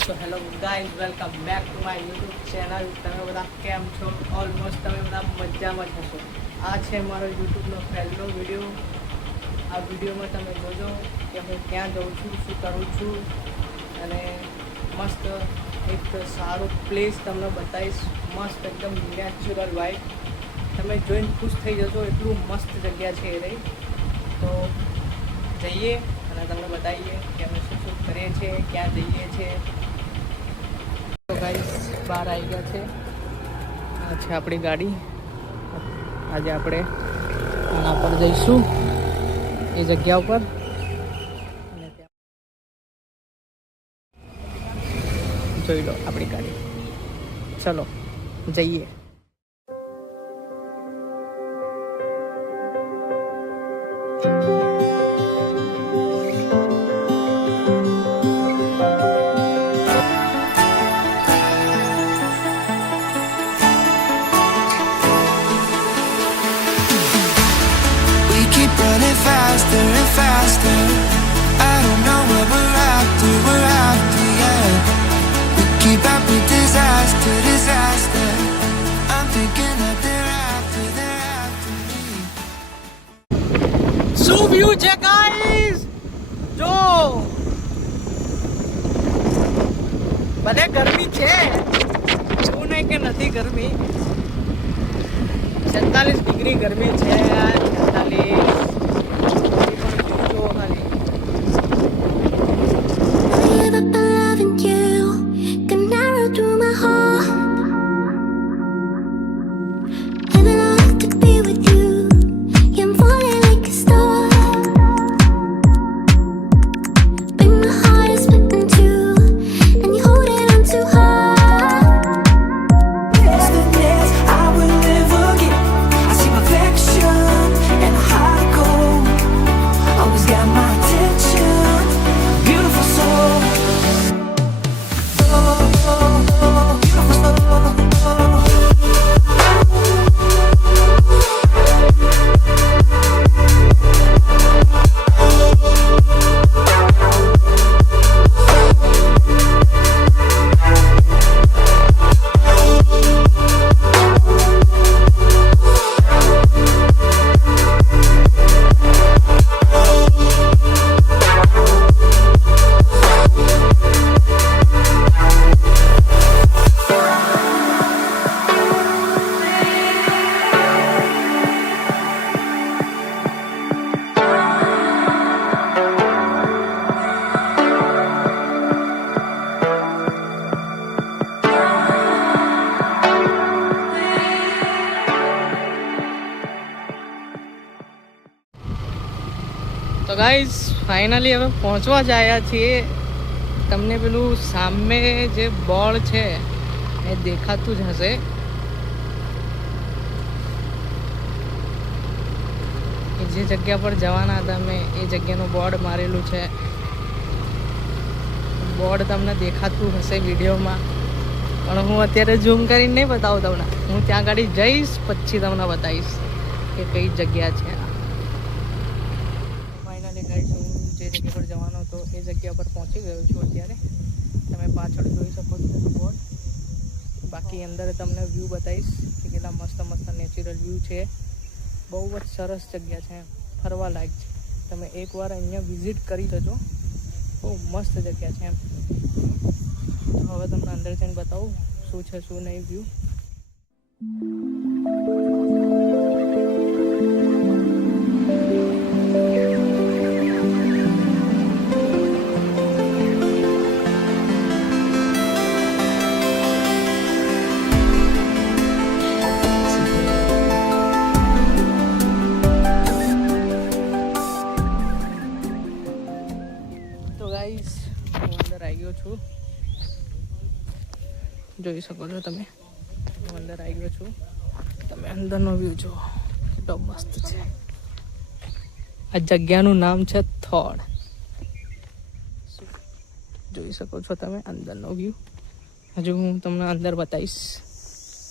So hello guys, welcome back to my YouTube channel. તમે બધા કેમ છો? ઓલમોસ્ટ તમે બધા મજામાં જ હશો. આ છે મારો યુટ્યુબનો પહેલો વિડીયો. આ વિડીયોમાં તમે જોજો કે હું ક્યાં જાઉં છું, શું કરું છું અને મસ્ત એક સારું પ્લેસ તમને બતાવીશ. મસ્ત એકદમ નેચરલ વાઇબ. તમે જોઈને ખુશ થઈ જશો, એટલું મસ્ત જગ્યા છે એ રહી. તો જઈએ અને તમને બતાવીએ કે અમે શું શું કરીએ છીએ, ક્યાં જઈએ છીએ. તો ગાઈસ બહાર આવી ગયા છે. આ છે આપણી ગાડી. આજે આપણે આના પર જઈશું, એ જગ્યા ઉપર. અને ત્યાં જોઈ લો આપણી ગાડી. ચલો જઈએ. Faster and faster. I don't know what we're after, yeah. We keep up with disaster, disaster. I'm thinking that they're after me. શું વ્યૂ છે ગાઈસ, જો ભલે ગરમી છે, એવું નહીં કે નથી ગરમી. 46 ડિગ્રી ગરમી છે. 46 તો ગાઈઝ ફાઇનલી હવે પહોંચવા જ આવ્યા છીએ. તમને પેલું સામે જે બોર્ડ છે એ દેખાતું જ હશે. એ જે જગ્યા પર જવાના હતા અમે, એ જગ્યાનું બોર્ડ મારેલું છે. બોર્ડ તમને દેખાતું હશે વિડીયોમાં, પણ હું અત્યારે ઝૂમ કરીને નહીં બતાવું તમને. હું ત્યાં ગાડી જઈશ પછી તમને બતાવીશ કે કઈ જગ્યા છે. જે જગ્યા પર જવાનો હતો એ જગ્યા પર પહોંચી ગયો છું અત્યારે. તમે પાછળ જોઈ શકો છો બોર્ડ. બાકી અંદર તમને વ્યૂ બતાવીશ કે કેટલા મસ્ત મસ્ત નેચરલ વ્યૂ છે. બહુ જ સરસ જગ્યા છે, ફરવા લાયક છે. તમે એકવાર અહીંયા વિઝિટ કરી જજો, બહુ મસ્ત જગ્યા છે એમ. તો હવે તમને અંદર જઈને બતાવું શું છે શું નહીં વ્યૂ. હું અંદર આવી ગયો છું, જોઈ શકો છો તમે. હું અંદર આવી ગયો છું. તમે અંદરનો વ્યૂ જુઓ, કેટલો મસ્ત છે. આ જગ્યાનું નામ છે થોડ. જોઈ શકો છો તમે અંદરનો વ્યૂ. હજુ હું તમને અંદર બતાવીશ.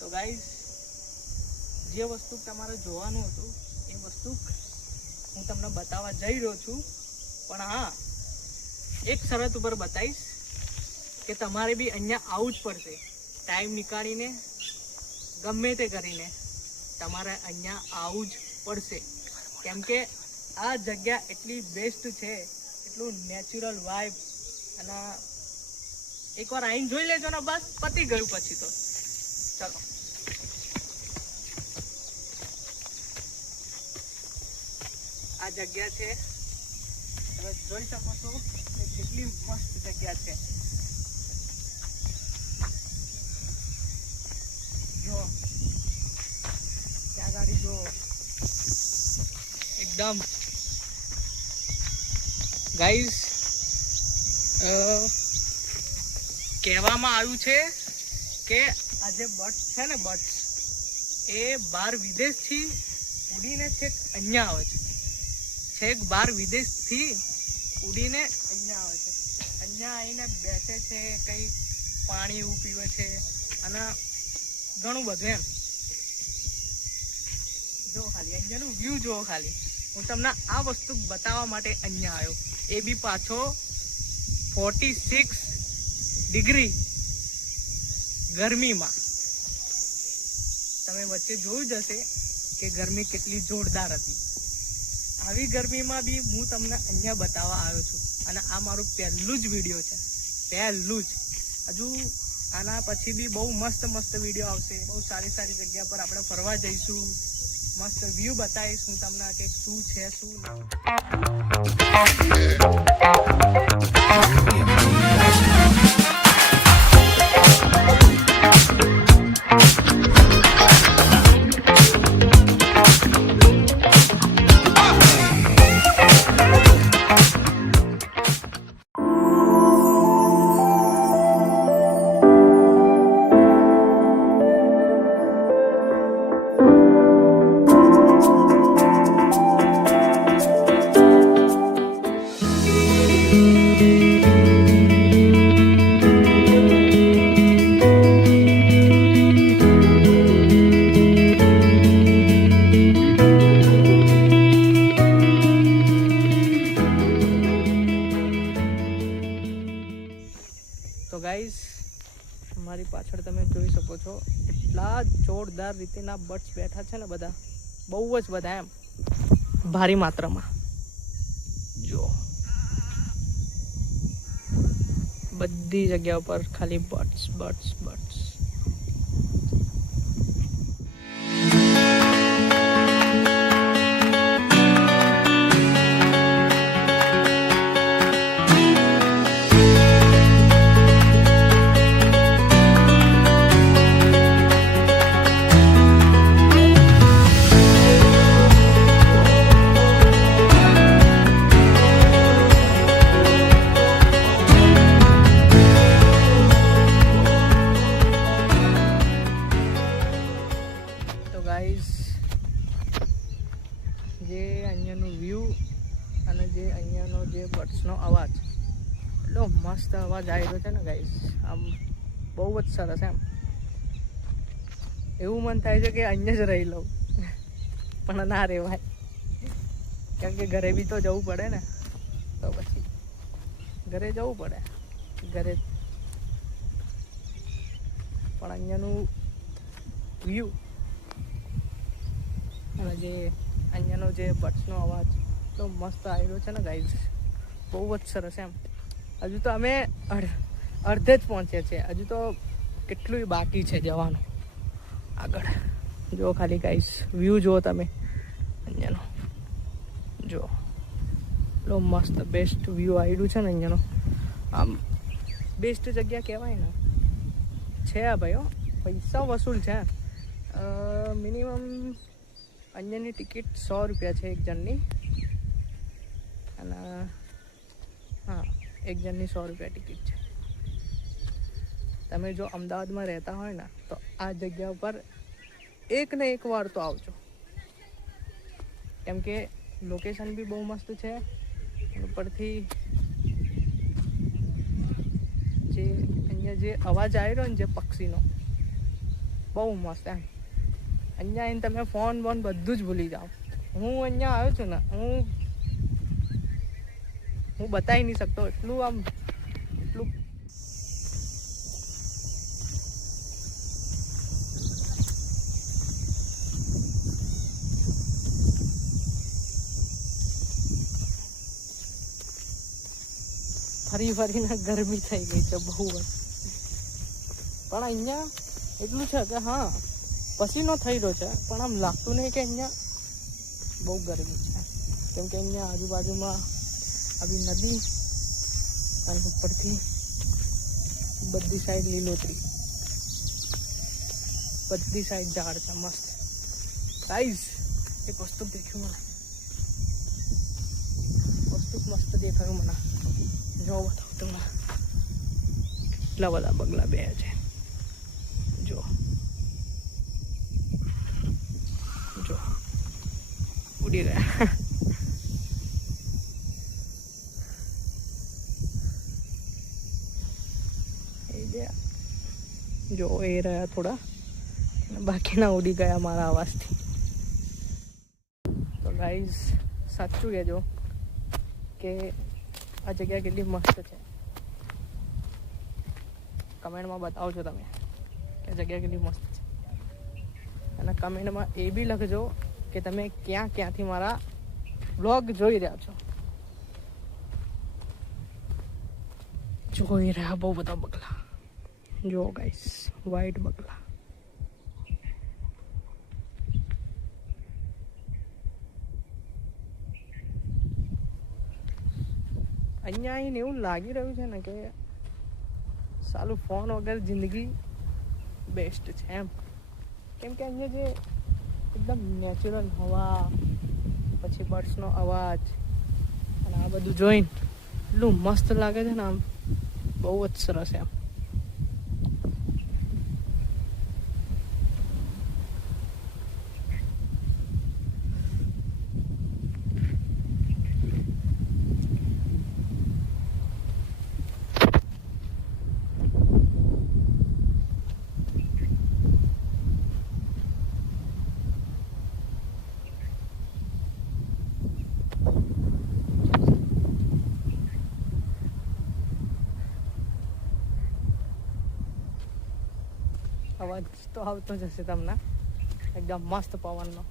તો ગાઈઝ, જે વસ્તુ તમારે જોવાનું હતું એ વસ્તુ હું તમને બતાવવા જઈ રહ્યો છું. પણ હા, એક શરત ઉપર બતાવીશ કે તમારે બી અહીંયા આવવું જ પડશે. ટાઈમ નીકાળીને ગમે તે કરીને તમારે અહીંયા આવવું જ પડશે. કેમ કે આ જગ્યા એટલી બેસ્ટ છે, એટલું નેચરલ વાઇબ. અને એકવાર આવીને જોઈ લેજો ને, બસ પતી ગયું પછી તો. ચલો આ જગ્યા છે, તમે જોઈ શકો છો કે કેટલી મસ્ત જગ્યા છે. જો ત્યાં ગાડી જો એકદમ ગાઈઝ કહેવામાં આવ્યું છે કે આ જે બર્ડ્સ છે ને, બર્ડ્સ એ બહાર વિદેશથી ઉડીને છેક અહીંયા આવે છે. છેક બહાર વિદેશથી ઉડીને અહીંયા આવે છે. અહીંયા આવીને બેસે છે, કંઈ પાણી એવું પીવે છે અને ઘણું બધું એમ. જો ખાલી અહીંયાનું વ્યૂ જુઓ. ખાલી હું તમને આ વસ્તુ બતાવવા માટે અહીંયા આવ્યો. એ બી પાછો 46 ડિગ્રી ગરમીમાં. તમે વચ્ચે જોયું જ હશે કે ગરમી કેટલી જોરદાર હતી. આવી ગરમીમાં બી હું તમને અહીંયા બતાવવા આવ્યો છું. અને આ મારું પહેલું જ વિડીયો છે, પહેલું જ. હજુ આના પછી બી બહુ મસ્ત મસ્ત વિડીયો આવશે. બહુ સારી સારી જગ્યા પર આપણે ફરવા જઈશું. મસ્ત વ્યૂ બતાવીશ હું તમને કે શું છે શું નહીં. તો ગાઈઝ મારી પાછળ તમે જોઈ શકો છો એટલા જોરદાર રીતેના બર્ડ્સ બેઠા છે ને, બધા બહુ જ બધા એમ ભારી માત્રામાં. જો બધી જગ્યા ઉપર ખાલી બર્ડ્સ બર્ડ્સ બર્ડ્સ. જે અહીંયાનું વ્યૂ અને જે અહીંયાનો જે બર્ડ્સનો અવાજ, એટલો મસ્ત અવાજ આવ્યો છે ને ગાઈઝ. આમ બહુ જ સરસ એમ. એવું મન થાય છે કે અહીંયા જ રહી લઉં, પણ ના રહેવાય. કેમ કે ઘરે બી તો જવું પડે ને. તો પછી ઘરે જવું પડે, ઘરે પણ અહીંયાનું વ્યૂ અને જે અહીંયાનો જે બર્ડ્સનો અવાજ એટલો મસ્ત આવ્યો છે ને ગાઈઝ, બહુ જ સરસ એમ. હજુ તો અમે અડધે જ પહોંચ્યા છે, હજુ તો કેટલું બાકી છે જવાનું આગળ. જો ખાલી ગાઈઝ વ્યૂ જુઓ તમે અહીંયાનો. જો એટલો મસ્ત બેસ્ટ વ્યૂ આવ્યું છે ને અહીંયાનો. આમ બેસ્ટ જગ્યા કહેવાય ને. છે આ ભાઈઓ, પૈસા વસૂલ છે. મિનિમમ અહીંયાની ટિકિટ 100 રૂપિયા છે એક જણની. અને હા, એક જણની 100 રૂપિયા ટિકિટ છે. તમે જો અમદાવાદમાં રહેતા હોય ને તો આ જગ્યા ઉપર એક ને એક વાર તો આવજો. કેમ કે લોકેશન બી બહુ મસ્ત છે. ઉપરથી જે અહીંયા જે અવાજ આવી રહ્યો ને જે પક્ષીનો, બહુ મસ્ત એમ. અહીંયા આવીને તમે ફોન બોન બધું જ ભૂલી જાઓ. હું અહીંયા આવ્યો છું ને, હું બતાવી નહીં શકતો એટલું આમ એટલું ફરી ફરીને ગરમી થઈ ગઈ છે બહુ જ. પણ અહીંયા એટલું છે કે હા પસીનો થઈ રહ્યો છે, પણ આમ લાગતું નહીં કે અહીંયા બહુ ગરમી છે, કેમ કે અહીંયા આજુબાજુમાં આવી નદી અને ઉપરથી બધી સાઈડ લીલોતરી, બધી સાઈડ ઝાડ છે મસ્ત. ગાઈઝ એક વસ્તુ દેખ્યું મને, વસ્તુ મસ્ત દેખાયું મને. જો બતાવું તમને, એટલા બધા બગલા બે છે. જો જો ઉડી ગયા. જો એ રહ્યા થોડા, બાકીના ઉડી ગયા મારા અવાજથી. તો ગાઈઝ સાચું કહેજો કે આ જગ્યા કેટલી મસ્ત છે. કમેન્ટમાં બતાવજો તમે કે જગ્યા કેટલી મસ્ત છે, અને કમેન્ટમાં એ બી લખજો કે તમે ક્યાં ક્યાંથી મારા બ્લોગ જોઈ રહ્યા છો. જોઈ રહ્યા બહુ બધા બગલા. જો ગાઈસ વ્હાઈટ બગલા. અહીંયા આવીને એવું લાગી રહ્યું છે ને કે સાલું ફોન વગર જિંદગી બેસ્ટ છે એમ. કેમ કે અહીંયા જે એકદમ નેચરલ હવા, પછી બર્ડ્સનો અવાજ અને આ બધું જોઈને એટલું મસ્ત લાગે છે ને, આમ બહુ જ સરસ એમ. અવાજ તો આવતો જ હશે તમને, એકદમ મસ્ત પવનનો.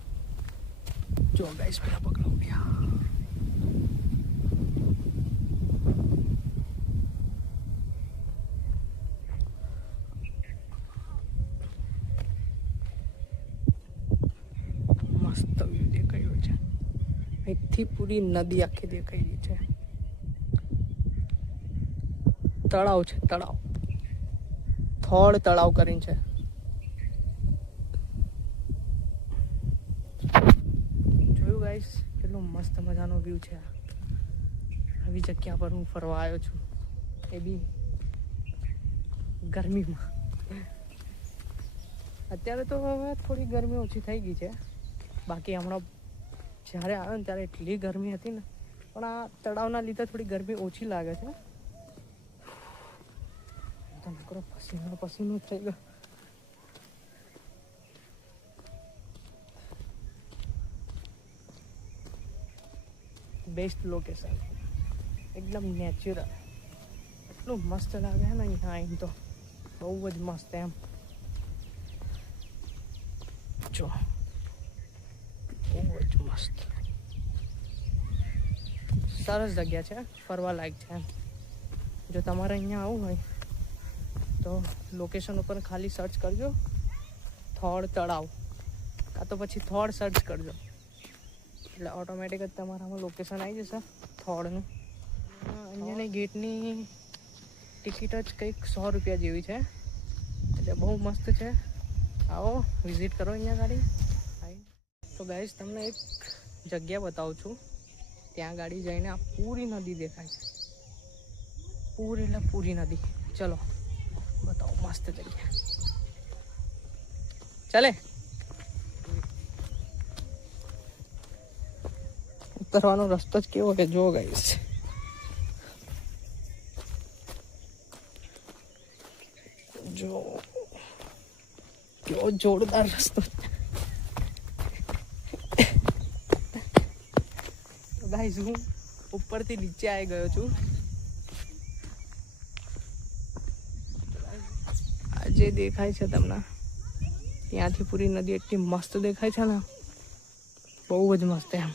જો ગાઈસ પેલા પકડો ગયા. મસ્ત વ્યૂ દેખાયું છે. અહીંથી પૂરી નદી આખી દેખાઈ રહી છે. તળાવ છે, તળાવ, થોડ તળાવ કરીને છે. જોયું ગાઈસ કેટલું મસ્ત મજાનો વ્યૂ છે. આવી જગ્યા પર હું ફરવા આવ્યો છું, એ બી ગરમીમાં. અત્યારે તો હવે થોડી ગરમી ઓછી થઈ ગઈ છે, બાકી હમણાં જ્યારે આવ્યો ને ત્યારે એટલી ગરમી હતી ને, પણ આ તળાવના લીધે થોડી ગરમી ઓછી લાગે છે. પસીનો પસીનો થઈ ગયો. બેસ્ટ લોકેશન, એકદમ નેચરલ, એટલું મસ્ત લાગે છે ને અહીંયા આવીને તો બહુ જ મસ્ત એમ. જો બહુ જ મસ્ત સરસ જગ્યા છે, ફરવા લાયક છે એમ. જો તમારે અહીંયા આવવું હોય તો લોકેશન ઉપર ખાલી સર્ચ કરજો થોડ તળાવ, કાં તો પછી થોડ સર્ચ કરજો એટલે ઓટોમેટિક જ તમારામાં લોકેશન આવી જશે થોડનું. અહીંયાની ગેટની ટિકિટ જ કંઈક 100 રૂપિયા જેવી છે, એટલે બહુ મસ્ત છે. આવો વિઝિટ કરો અહીંયા ગાડી. તો ગાઈસ તમને એક જગ્યા બતાવું છું, ત્યાં ગાડી જઈને આ પૂરી નદી દેખાય છે. પૂરી એટલે પૂરી નદી. ચલો બતાવો મસ્ત જગ્યા. ચાલે ઉતરવાનો રસ્તો જ કેવો કે જો ગાઈસ. જો કેવો જોરદાર રસ્તો. તો ગાઈસ હું ઉપરથી નીચે આવી ગયો છું. જે દેખાય છે તમને ત્યાંથી પૂરી નદી એટલી મસ્ત દેખાય છે ને, બહુ જ મસ્ત એમ.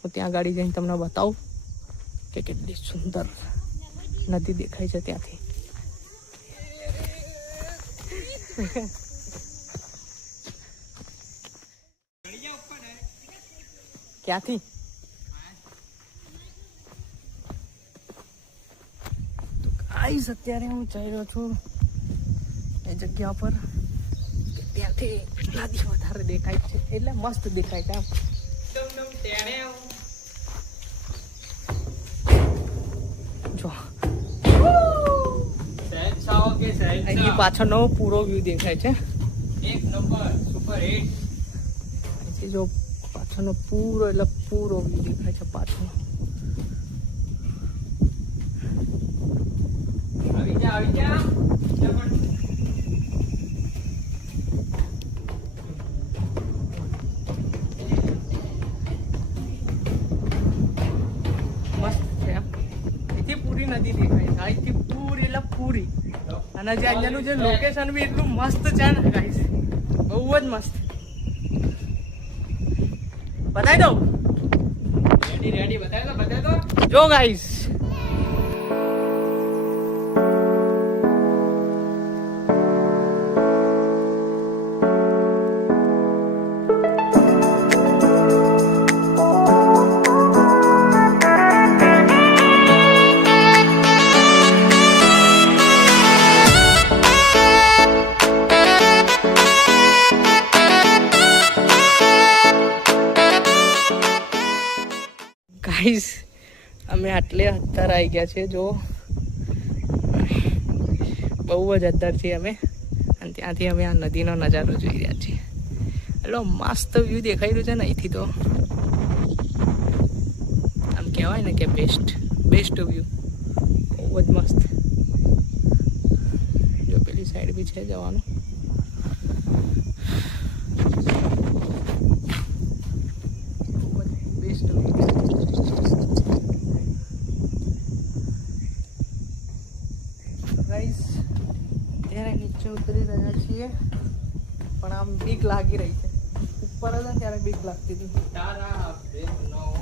હું ત્યાં ગાડી જઈને તમને બતાવું કે કેટલી સુંદર નદી દેખાય છે ત્યાંથી. ક્યાંથી? તો ગાઈસ અત્યારે હું જઈ રહ્યો છું એ જગ્યા પર કે ત્યાંથી નદી વધારે દેખાય છે, એટલે મસ્ત દેખાય છે આમ. જો અહીંથી પાછળનો પૂરો વ્યૂ દેખાય છે. એક નંબર સુપર હિટ. અહીંથી જો પાછળનો પૂરો એટલે પૂરો વ્યૂ દેખાય છે પાછળનો. આવી જા મસ્ત છે એમ. અહીંથી પૂરી નદી દેખાય છે, અહીંથી પૂરી એટલે પૂરી. અને જે અહીંયાનું જે લોકેશન બી એટલું મસ્ત છે ને ગાઈસ, બહુ જ મસ્ત. બતાવી દઉં? રેડી બતાવી દો જો ગાઈસ, ગાઈસ અમે આટલે અત્તર આવી ગયા છે. જો બહુ જ અત્તર છીએ અમે, અને ત્યાંથી અમે આ નદીનો નજારો જોઈ રહ્યા છીએ. એટલો મસ્ત વ્યૂ દેખાઈ રહ્યો છે ને અહીંથી. તો આમ કહેવાય ને કે બેસ્ટ વ્યૂ, બહુ જ મસ્ત. જો પેલી સાઈડ બી છે જવાનું. Best view. ગાઈસ ત્યારે નીચે ઉતરી રહ્યા છીએ, પણ આમ બીક લાગી રહી છે. ઉપર હતા ત્યારે બીક લાગતી હતી,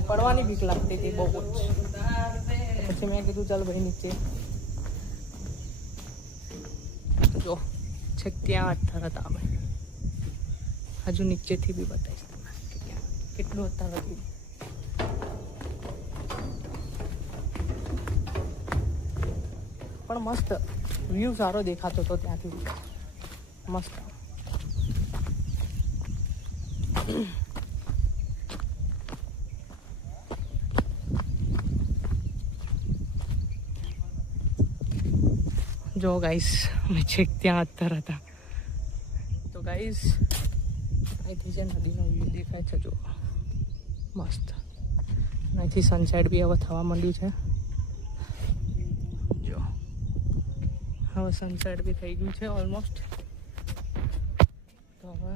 પડવાની બીક લાગતી હતી બહુ જ. પછી મેં કીધું ચાલ ભાઈ નીચે. જો છેક ત્યાં અત્તર હતા અમે. હજુ નીચેથી બી બતાવીશ તમને કે ત્યાં કેટલું અત્તર હતું. પણ મસ્ત વ્યૂ સારો દેખાતો હતો ત્યાંથી, મસ્ત. જો ગાઈસ અમે છેક ત્યાં અત્તર હતા. તો ગાઈસ અહીંથી જે નદીનો વ્યૂ દેખાય છે જો મસ્ત. અહીંથી સનસેટ બી હવે થવા માંડ્યું છે. જો હવે સનસેટ બી થઈ ગયું છે ઓલમોસ્ટ. તો હવે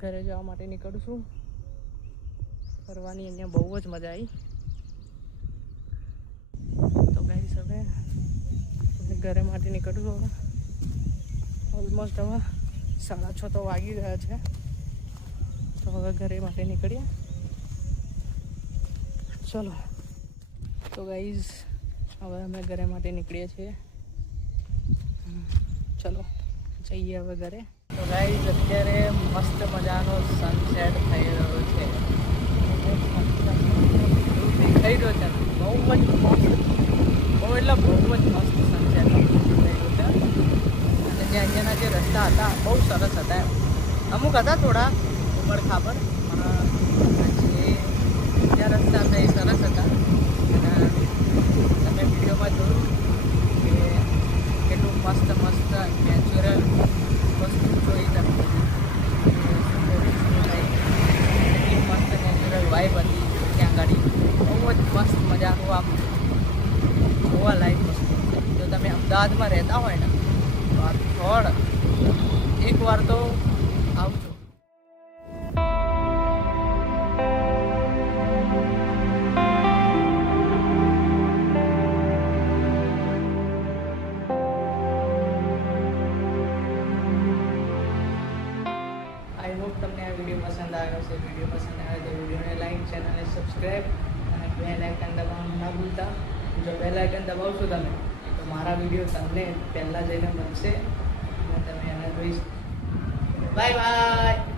ઘરે જવા માટે નીકળું છું. ફરવાની અહીંયા બહુ જ મજા આવી. તો ગાઈસ હવે ઘરે માટે નીકળું છું. હવે ઓલમોસ્ટ હવે 6:30 તો વાગી ગયા છે. તો હવે ઘરે માટે નીકળીએ. ચલો તો ગાઈઝ હવે અમે ઘરે માટે નીકળીએ છીએ. ચલો જઈએ હવે ઘરે. તો ગાઈઝ અત્યારે મસ્ત મજાનો સનસેટ થઈ રહ્યો છે. થઈ રહ્યો છે બહુ જ મસ્ત, બહુ એટલે બહુ જ મસ્ત સનસેટ થઈ રહ્યો છે. અને જે અહીંયાના જે રસ્તા હતા બહુ સરસ હતા એમ. અમુક હતા થોડા ઉમર ખાબર, પણ જે બીજા રસ્તા હતા એ સરસ હતા. અને તમે વિડીયોમાં જોયું કે કેટલું મસ્ત મસ્ત નેચરલ વસ્તુ જોઈ તમે. કેટલી મસ્ત નેચરલ વાઇબ હતી ત્યાં આગળ. બહુ જ મસ્ત મજાનું આમ જોવા લાયક વસ્તુ. જો તમે અમદાવાદમાં રહેતા હોય ને તો આ સ્થળ એકવાર તો આવજો. આઈ હોપ તમને આ વિડીયો પસંદ આવ્યો છે. વિડીયો પસંદ આવે તો વિડીયોને લાઈક, ચેનલને સબસ્ક્રાઈબ અને બેલ આઇકન દબાવવાનું ના ભૂલતા. જો બેલ આઇકન દબાવશો તમે તો મારા વિડીયો તમને પહેલાં જઈને મળશે અને તમે એને જોઈ બાય બાય.